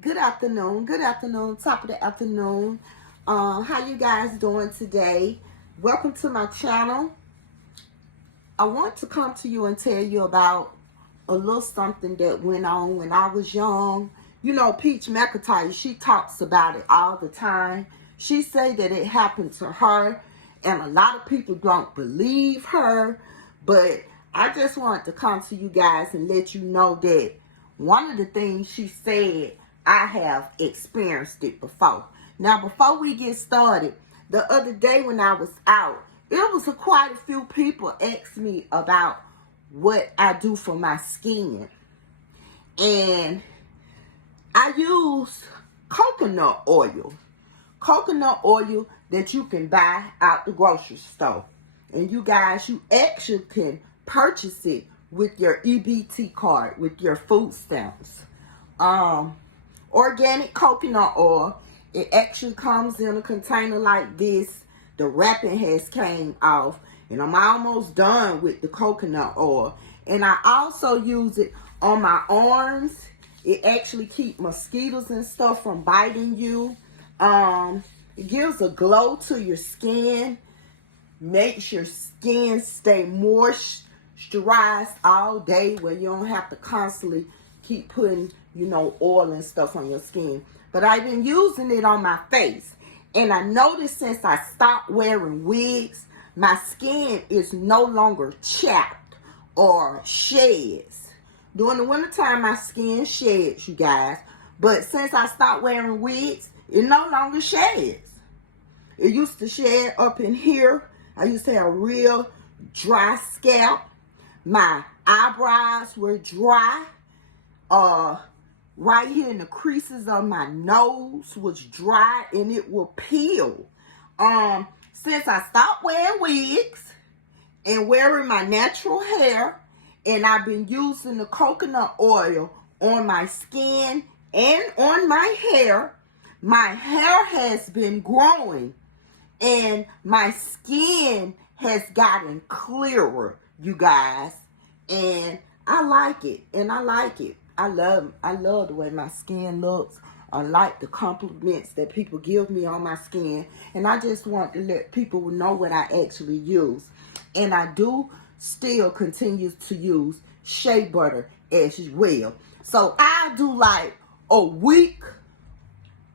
Good afternoon. Good afternoon. Top of the afternoon. How you guys doing today? Welcome to my channel. I want to come to you and tell you about a little something that went on when I was young. You know, Peach Mcyntire, she talks about it all the time. She say that it happened to her, and a lot of people don't believe her. But I just wanted to come to you guys and let you know that one of the things she said, I have experienced it before. Now, before we get started, the other day when I was out, it was quite a few people asked me about what I do for my skin. And I use coconut oil. Coconut oil that you can buy out the grocery store. And you guys, you actually can purchase it with your EBT card, with your food stamps. Organic coconut oil. It actually comes in a container like this. The wrapping has came off, and I'm almost done with the coconut oil. And I also use it on my arms. It actually keeps mosquitoes and stuff from biting you. It gives a glow to your skin. Makes your skin stay moisturized all day, where you don't have to constantly keep putting, oil and stuff on your skin. But I've been using it on my face. And I noticed since I stopped wearing wigs, my skin is no longer chapped or sheds. During the wintertime, my skin sheds, you guys. But since I stopped wearing wigs, it no longer sheds. It used to shed up in here. I used to have a real dry scalp. My eyebrows were dry. Right here in the creases of my nose was dry, and it will peel. Since I stopped wearing wigs and wearing my natural hair, and I've been using the coconut oil on my skin and on my hair has been growing, and my skin has gotten clearer, you guys. And I like it, I love the way my skin looks. I like the compliments that people give me on my skin. And I just want to let people know what I actually use. And I do still continue to use shea butter as well. So I do like a week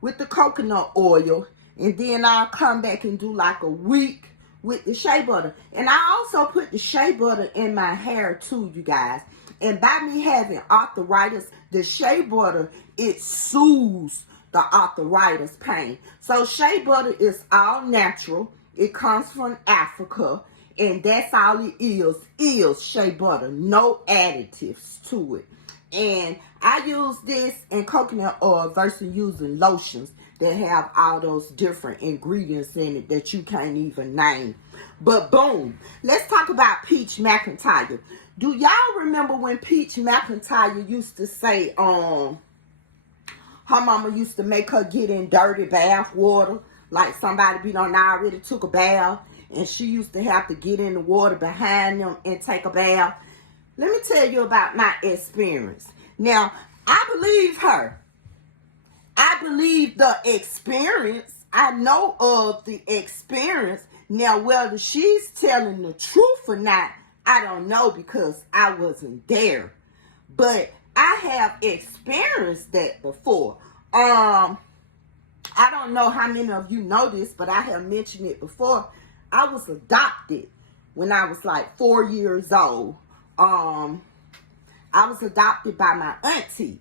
with the coconut oil, and then I'll come back and do like a week with the shea butter. And I also put the shea butter in my hair too, you guys. And by me having arthritis, the shea butter, it soothes the arthritis pain. So shea butter is all natural. It comes from Africa. And that's all it is shea butter. No additives to it. And I use this in coconut oil versus using lotions that have all those different ingredients in it that you can't even name. But boom, let's talk about Peach Mcyntire. Do y'all remember when Peach Mcyntire used to say, her mama used to make her get in dirty bath water, like somebody be done already took a bath, and she used to have to get in the water behind them and take a bath? Let me tell you about my experience. Now, I believe her. I believe the experience. I know of the experience. Now, whether she's telling the truth or not, I don't know, because I wasn't there. But I have experienced that before. I don't know how many of you know this, but I have mentioned it before. I was adopted when I was like 4 years old. I was adopted by my auntie,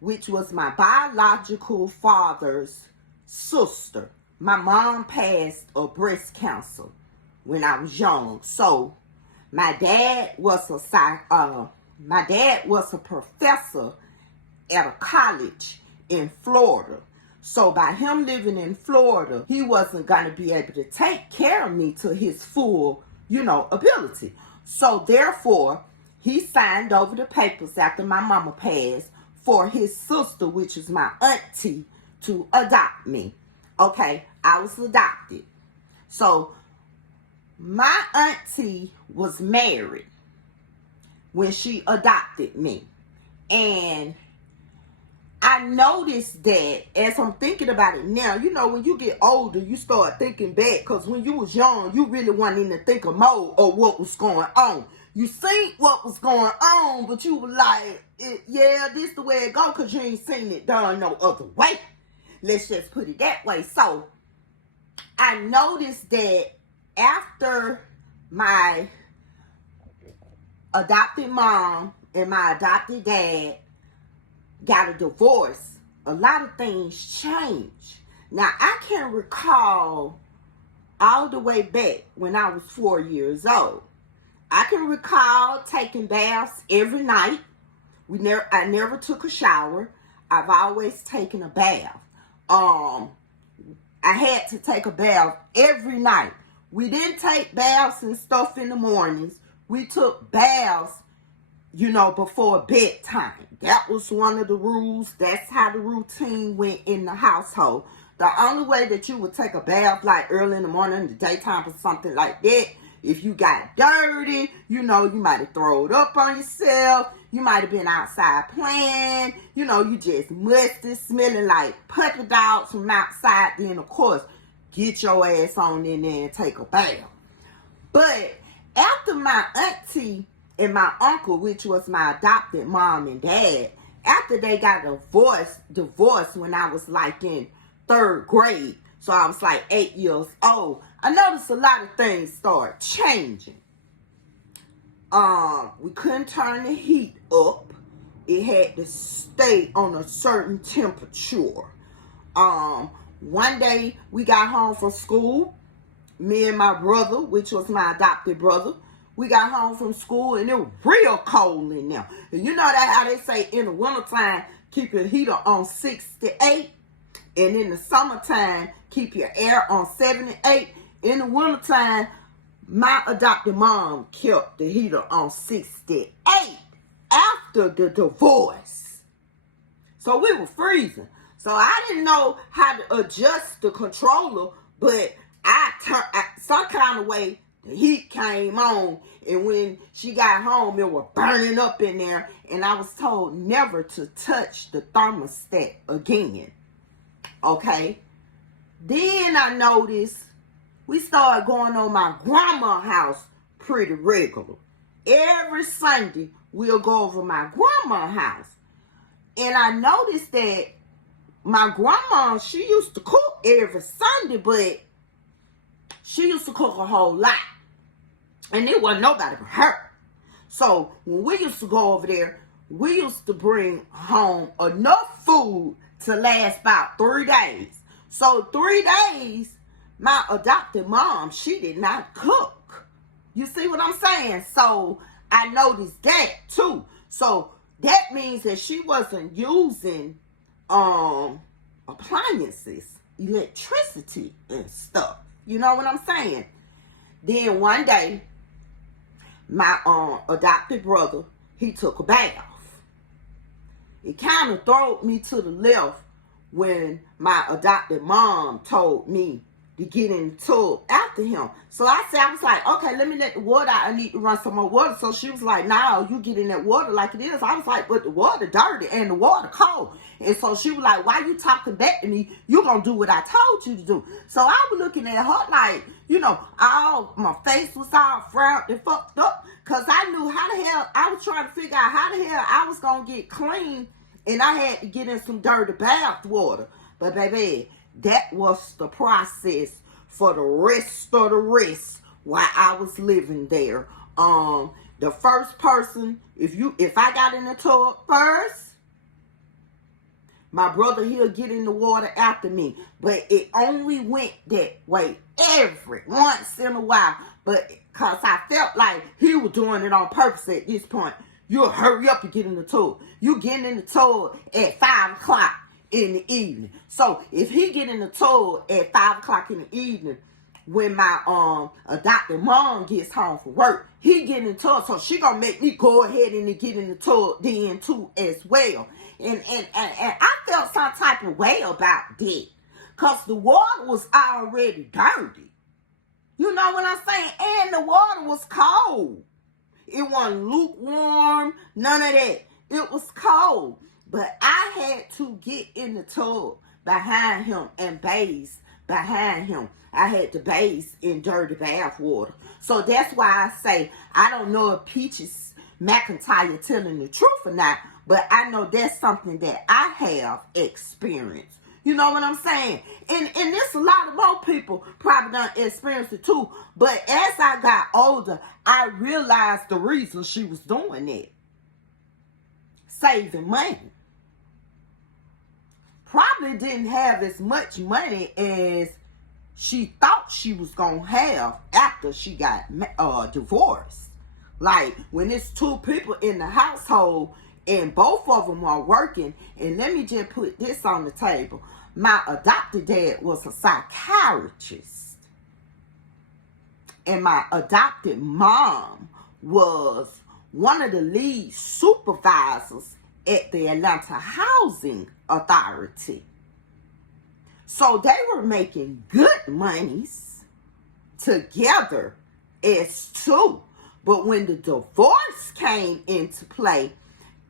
which was my biological father's sister. My mom passed of breast cancer when I was young. So my dad was a professor at a college in Florida. So by him living in Florida, he wasn't going to be able to take care of me to his full, ability. So therefore, he signed over the papers after my mama passed for his sister, which is my auntie, to adopt me. Okay, I was adopted. So my auntie was married – when she adopted me. And I noticed that as I'm thinking about it now, you know, when you get older, you start thinking back, because when you was young, you really wasn't even think of more of what was going on. You seen what was going on, but you were like, yeah, this the way it go, because you ain't seen it done no other way. Let's just put it that way. So I noticed that after my adopted mom and my adopted dad got a divorce, a lot of things changed. Now, I can recall all the way back when I was 4 years old. I can recall taking baths every night. I never took a shower. I've always taken a bath. I had to take a bath every night. We didn't take baths and stuff in the mornings. We took baths, you know, before bedtime. That was one of the rules. That's how the routine went in the household. The only way that you would take a bath like early in the morning, in the daytime or something like that, if you got dirty, you know, you might have thrown up on yourself. You might have been outside playing. You know, you just musty, smelling like puppy dogs from outside. Then, of course, get your ass on in there and take a bath. But after my auntie and my uncle, which was my adopted mom and dad, after they got divorced when I was like in 3rd grade, so I was like 8 years old, I noticed a lot of things start changing. We couldn't turn the heat up. It had to stay on a certain temperature. One day we got home from school, me and my brother, which was my adopted brother, we got home from school and it was real cold in there. And you know that how they say in the wintertime, keep your heater on 68. And in the summertime, keep your air on 78. In the wintertime, my adopted mom kept the heater on 68 after the divorce. So we were freezing. So I didn't know how to adjust the controller, but I turned some kind of way, the heat came on. And when she got home, it was burning up in there. And I was told never to touch the thermostat again. Okay? Then I noticed we started going on my grandma's house pretty regular. Every Sunday, we'll go over my grandma's house. And I noticed that my grandma, she used to cook every Sunday, but she used to cook a whole lot. And it wasn't nobody but her. So when we used to go over there, we used to bring home enough food to last about 3 days. So 3 days, my adopted mom, she did not cook. You see what I'm saying? So I noticed that too. So that means that she wasn't using appliances, electricity and stuff. You know what I'm saying? Then one day, my adopted brother, he took a bath. It kind of threw me to the left when my adopted mom told me to get in the tub after him. So I was like, okay, let me let the water out. I need to run some more water. So she was like, no, you get in that water like it is. I was like, but the water dirty and the water cold. And so she was like, why you talking back to me? You gonna do what I told you to do. So I was looking at her like, you know, my face was all frowned and fucked up. Cause I knew how the hell, I was trying to figure out how the hell I was gonna get clean. And I had to get in some dirty bath water. But baby, that was the process for the rest of the rest while I was living there. The first person, if I got in the tub first, my brother, he'll get in the water after me. But it only went that way every once in a while. But because I felt like he was doing it on purpose at this point. You'll hurry up and get in the tub. You getting in the tub at 5 o'clock in the evening. So if he get in the tub at 5 o'clock in the evening, when my adopted mom gets home from work, he get in the tub. So she gonna make me go ahead and get in the tub then too as well. And I felt some type of way about that. Cause the water was already dirty. You know what I'm saying? And the water was cold. It wasn't lukewarm, none of that. It was cold. But I had to get in the tub behind him and bathe behind him. I had to bathe in dirty bath water. So that's why I say I don't know if Peach Mcyntire telling the truth or not, but I know that's something that I have experienced. You know what I'm saying? And there's a lot of more people probably done experienced it too. But as I got older, I realized the reason she was doing it. Saving money. Probably didn't have as much money as she thought she was going to have after she got divorced. Like, when it's two people in the household and both of them are working, and let me just put this on the table. My adopted dad was a psychiatrist, and my adopted mom was one of the lead supervisors at the Atlanta Housing Authority. So they were making good monies together as two. But when the divorce came into play,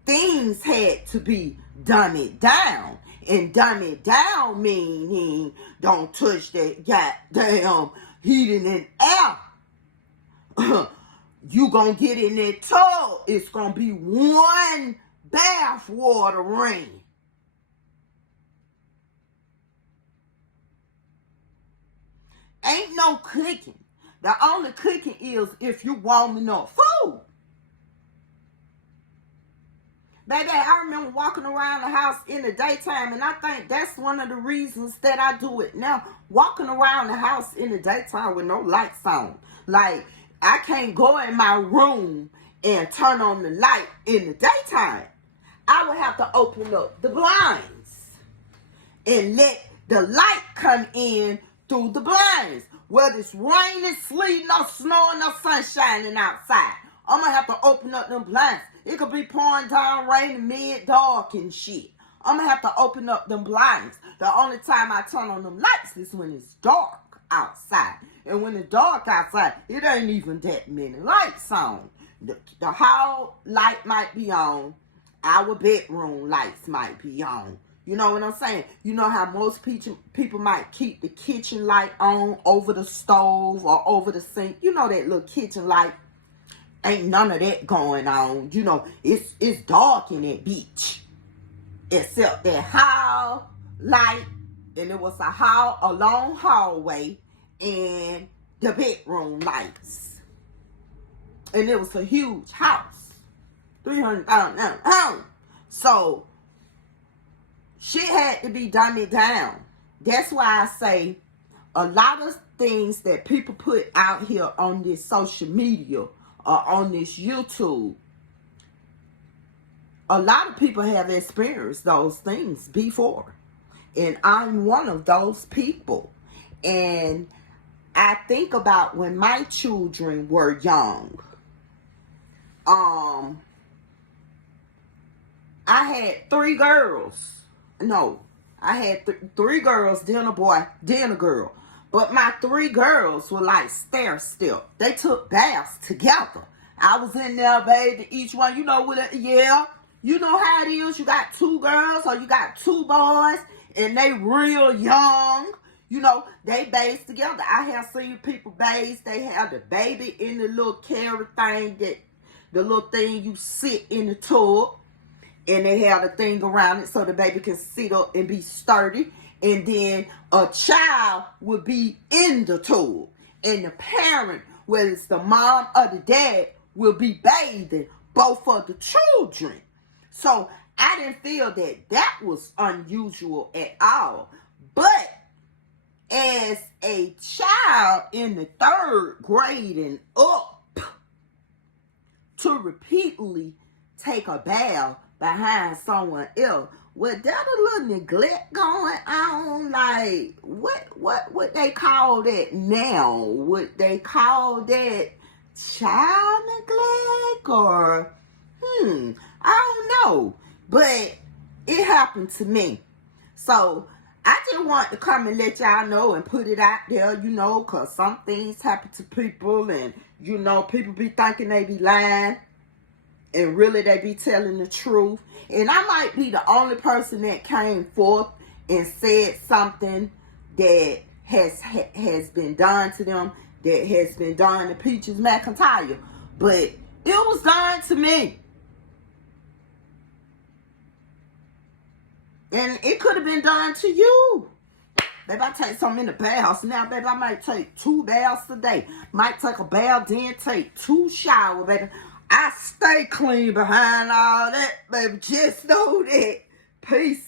things had to be dummied down. And dumb it down meaning don't touch that goddamn heating and air. You gonna get in that tub. It's gonna be one bath water ring. Ain't no cooking. The only cooking is if you warming up food. Baby, I remember walking around the house in the daytime, and I think that's one of the reasons that I do it now. Walking around the house in the daytime with no lights on. Like, I can't go in my room and turn on the light in the daytime. I would have to open up the blinds and let the light come in through the blinds. Whether it's raining, sleeting, or snowing, or sun shining outside, I'm going to have to open up them blinds. It could be pouring down rain mid-dark and shit. I'm going to have to open up them blinds. The only time I turn on them lights is when it's dark outside. And when it's dark outside, it ain't even that many lights on. The hall light might be on. Our bedroom lights might be on. You know what I'm saying? You know how most people might keep the kitchen light on over the stove or over the sink. You know that little kitchen light? Ain't none of that going on. You know, it's dark in that beach. Except that hall light. And it was a long hallway. And the bedroom lights. And it was a huge house. 300,000 home. So, shit had to be dummied down. That's why I say a lot of things that people put out here on this social media or on this YouTube, a lot of people have experienced those things before. And I'm one of those people. And I think about when my children were young. I had 3 girls. No, I had 3 girls, then a boy, then a girl. But my 3 girls were like stair-step. They took baths together. I was in there, baby, each one, you know, you know how it is. You got 2 girls or you got 2 boys, and they real young. You know, they bathe together. I have seen people bathe. They have the baby in the little carry thing, the little thing you sit in the tub. And they have the thing around it so the baby can sit up and be sturdy. And then a child would be in the tub. And the parent, whether it's the mom or the dad, will be bathing both of the children. So I didn't feel that was unusual at all. But as a child in the 3rd grade and up, to repeatedly take a bath behind someone else, was that a little neglect going on? Like, what would they call that now? Would they call that child neglect? Or, I don't know. But it happened to me. So, I just want to come and let y'all know and put it out there, you know, because some things happen to people and, you know, people be thinking they be lying. and really they be telling the truth. And I might be the only person that came forth and said something that has been done to them, that has been done to Peach Mcyntire. But it was done to me. And it could have been done to you. Baby, I take something in the bathhouse now, baby. I might take 2 baths a day. Might take a bath, then take 2 showers, baby. I stay clean behind all that, baby. Just know that. Peace.